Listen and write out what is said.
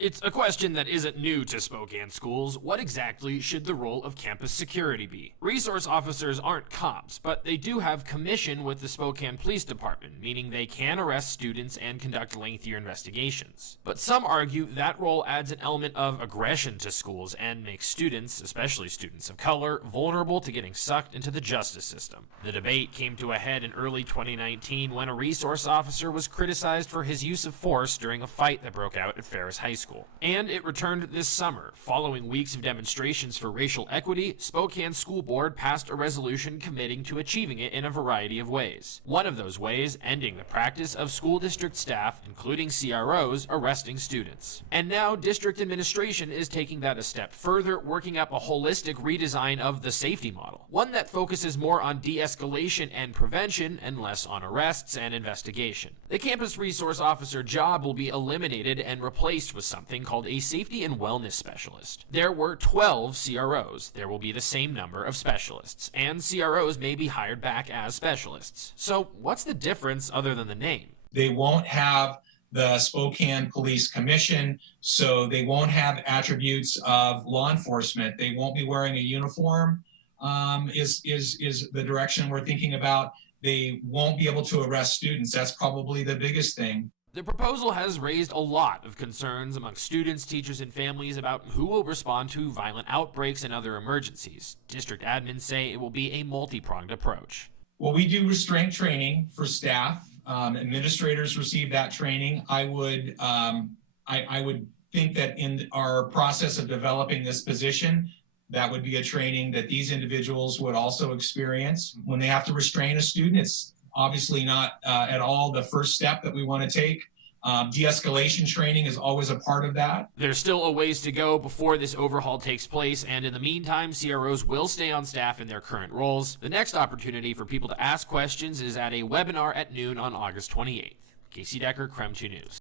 It's a question that isn't new to Spokane schools. What exactly should the role of campus security be? Resource officers aren't cops, but they do have commission with the Spokane Police Department, meaning they can arrest students and conduct lengthier investigations. But some argue that role adds an element of aggression to schools and makes students, especially students of color, vulnerable to getting sucked into the justice system. The debate came to a head in early 2019 when a resource officer was criticized for his use of force during a fight that broke out at Ferris High School. And it returned this summer. Following weeks of demonstrations for racial equity, Spokane School Board passed a resolution committing to achieving it in a variety of ways. One of those ways, ending the practice of school district staff, including CROs, arresting students. And now district administration is taking that a step further, working up a holistic redesign of the safety model. One that focuses more on de-escalation and prevention and less on arrests and investigation. The campus resource officer job will be eliminated and replaced with something called a safety and wellness specialist. There were 12 CROs. There will be the same number of specialists, and CROs may be hired back as specialists. So what's the difference other than the name? They won't have the Spokane Police Commission, so they won't have attributes of law enforcement. They won't be wearing a uniform, is the direction we're thinking about. They won't be able to arrest students. That's probably the biggest thing. The proposal has raised a lot of concerns among students, teachers, and families about who will respond to violent outbreaks and other emergencies. District admins say it will be a multi-pronged approach. Well, we do restraint training for staff. Administrators receive that training. I would think that in our process of developing this position, that would be a training that these individuals would also experience. When they have to restrain a student, it's obviously not at all the first step that we want to take. De-escalation training is always a part of that. There's still a ways to go before this overhaul takes place, and in the meantime, CROs will stay on staff in their current roles. The next opportunity for people to ask questions is at a webinar at noon on August 28th. Casey Decker, KREM 2 News.